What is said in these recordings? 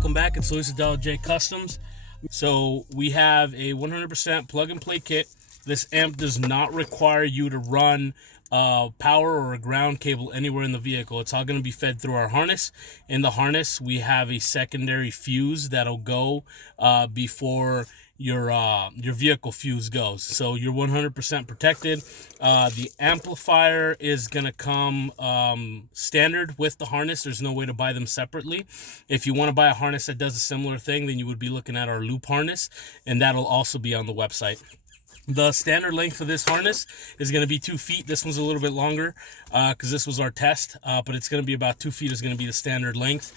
welcome back. It's L.L.C Customs. So we have a 100% plug and play kit. This amp does not require you to run power or a ground cable anywhere in the vehicle. It's all going to be fed through our harness. In the harness, we have a secondary fuse that'll go before your vehicle fuse goes, so you're 100% protected. The amplifier is gonna come standard with the harness. There's no way to buy them separately. If you want to buy a harness that does a similar thing, then you would be looking at our loop harness, and that'll also be on the website. The standard length for this harness is going to be 2 feet. This one's a little bit longer because this was our test, but it's going to be about 2 feet is going to be the standard length.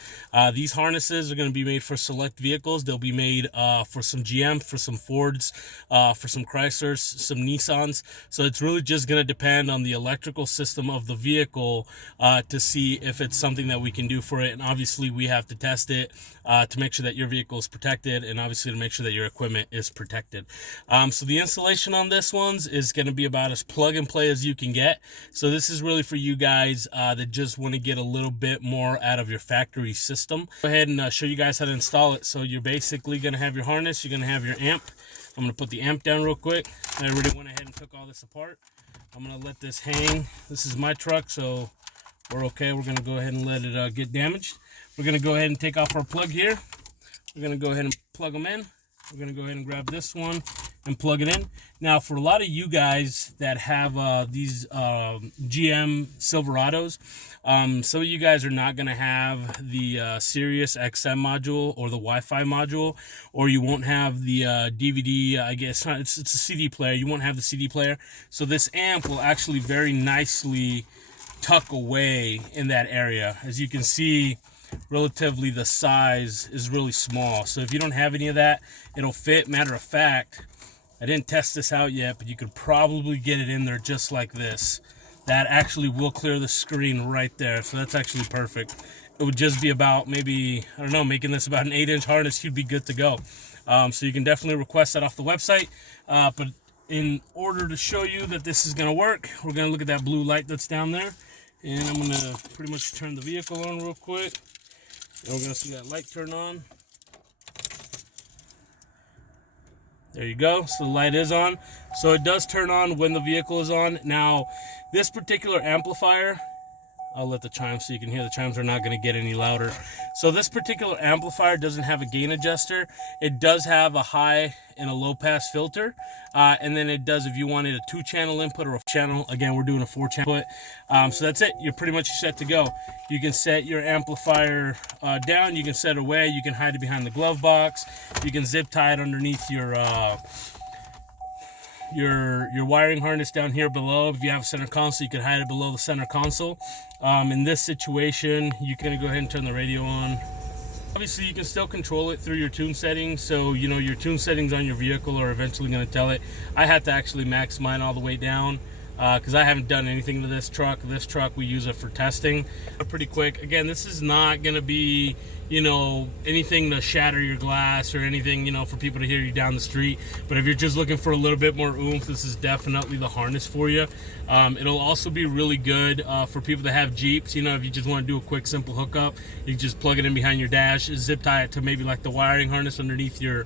These harnesses are going to be made for select vehicles. They'll be made for some GM, for some Fords, for some Chryslers, some Nissans. So it's really just going to depend on the electrical system of the vehicle to see if it's something that we can do for it. And obviously we have to test it to make sure that your vehicle is protected, and obviously to make sure that your equipment is protected. So the installation on this one's is going to be about as plug and play as you can get. So this is really for you guys that just want to get a little bit more out of your factory system. Go ahead and show you guys how to install it. So you're basically going to have your harness, you're going to have your amp. I'm going to put the amp down real quick. I already went ahead and took all this apart. I'm going to let this hang. This is my truck, so we're okay. We're going to go ahead and let it get damaged. We're going to go ahead and take off our plug here. We're going to go ahead and plug them in. We're going to go ahead and grab this one and plug it in. Now, for a lot of you guys that have these GM Silverados, some of you guys are not going to have the Sirius XM module or the Wi-Fi module, or you won't have the DVD, I guess it's a CD player. You won't have the CD player. So this amp will actually very nicely tuck away in that area. As you can see, relatively the size is really small. So if you don't have any of that, it'll fit. Matter of fact, I didn't test this out yet, but you could probably get it in there just like this. That actually will clear the screen right there. So that's actually perfect. It would just be about maybe, I don't know, making this about an 8-inch harness, you'd be good to go. So you can definitely request that off the website. But in order to show you that this is going to work, we're going to look at that blue light that's down there. And I'm going to pretty much turn the vehicle on real quick. And we're going to see that light turn on. There you go. So the light is on. So it does turn on when the vehicle is on. Now, this particular amplifier, I'll let the chimes so you can hear the chimes are not going to get any louder. So this particular amplifier doesn't have a gain adjuster. It does have a high and a low pass filter. And then it does, if you wanted a 2-channel input or a channel, again, we're doing a 4-channel input. So that's it. You're pretty much set to go. You can set your amplifier down. You can set it away. You can hide it behind the glove box. You can zip tie it underneath your wiring harness down here below. If you have a center console, you can hide it below the center console. In this situation, you can go ahead and turn the radio on. Obviously, you can still control it through your tune settings. So, you know, your tune settings on your vehicle are eventually going to tell it. I had to actually max mine all the way down because I haven't done anything to this truck. This truck, we use it for testing. Pretty quick. Again, this is not going to be, you know, anything to shatter your glass or anything, you know, for people to hear you down the street. But if you're just looking for a little bit more oomph, this is definitely the harness for you. It'll also be really good for people that have Jeeps. You know, if you just want to do a quick, simple hookup, you can just plug it in behind your dash, zip tie it to maybe like the wiring harness underneath your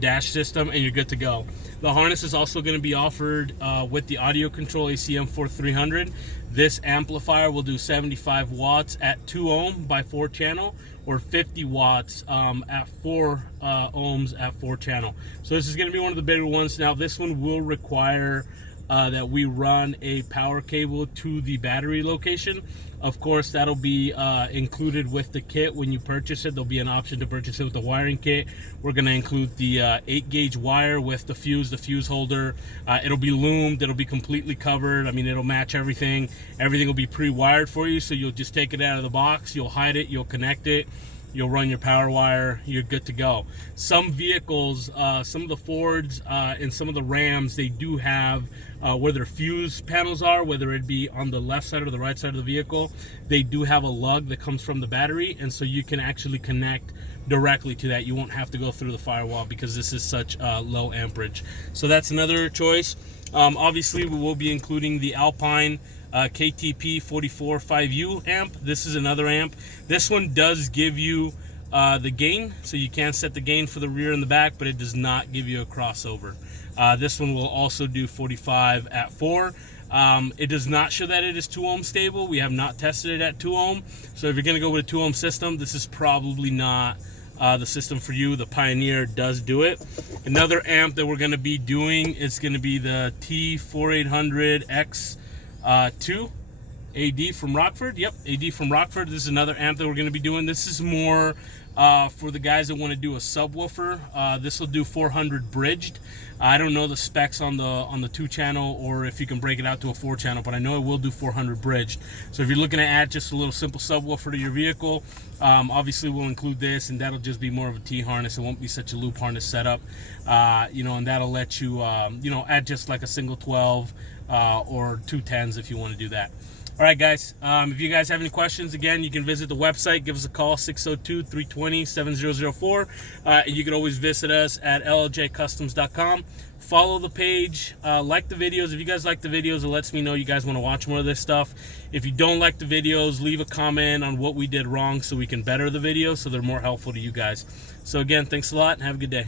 dash system, and you're good to go. The harness is also going to be offered with the audio control ACM4300. This amplifier will do 75 watts at 2 ohm by 4 channel, or 50 watts at 4 ohms at 4 channel. So this is going to be one of the bigger ones. Now this one will require that we run a power cable to the battery location. Of course, that'll be included with the kit when you purchase it. There'll be an option to purchase it with the wiring kit. We're going to include the 8-gauge wire with the fuse holder. It'll be loomed. It'll be completely covered. I mean, it'll match everything. Everything will be pre-wired for you, so you'll just take it out of the box. You'll hide it. You'll connect it. You'll run your power wire. You're good to go. Some vehicles, some of the Fords and some of the Rams, they do have where their fuse panels are, whether it be on the left side or the right side of the vehicle, they do have a lug that comes from the battery, and so you can actually connect directly to that. You won't have to go through the firewall because this is such low amperage. So that's another choice. Obviously, we will be including the Alpine KTP44 5U amp. This is another amp. This one does give you the gain, so you can set the gain for the rear and the back, but it does not give you a crossover. This one will also do 45 at 4. It does not show that it is 2 ohm stable. We have not tested it at 2 ohm, so if you're going to go with a 2 ohm system, this is probably not the system for you. The Pioneer does do it. Another amp that we're going to be doing is going to be the T4800X2 AD from Rockford. Yep, AD from Rockford. This is another amp that we're going to be doing. This is more for the guys that want to do a subwoofer. This will do 400 bridged. I don't know the specs on the 2-channel, or if you can break it out to a 4-channel, but I know it will do 400 bridged. So if you're looking to add just a little simple subwoofer to your vehicle, obviously we'll include this, and that'll just be more of a T-harness. It won't be such a loop harness setup, you know, and that'll let you, you know, add just like a single 12 or 2 10s if you want to do that. All right, guys, if you guys have any questions, again, you can visit the website. Give us a call, 602-320-7004. You can always visit us at LLJcustoms.com. Follow the page, like the videos. If you guys like the videos, it lets me know you guys want to watch more of this stuff. If you don't like the videos, leave a comment on what we did wrong so we can better the videos so they're more helpful to you guys. So, again, thanks a lot and have a good day.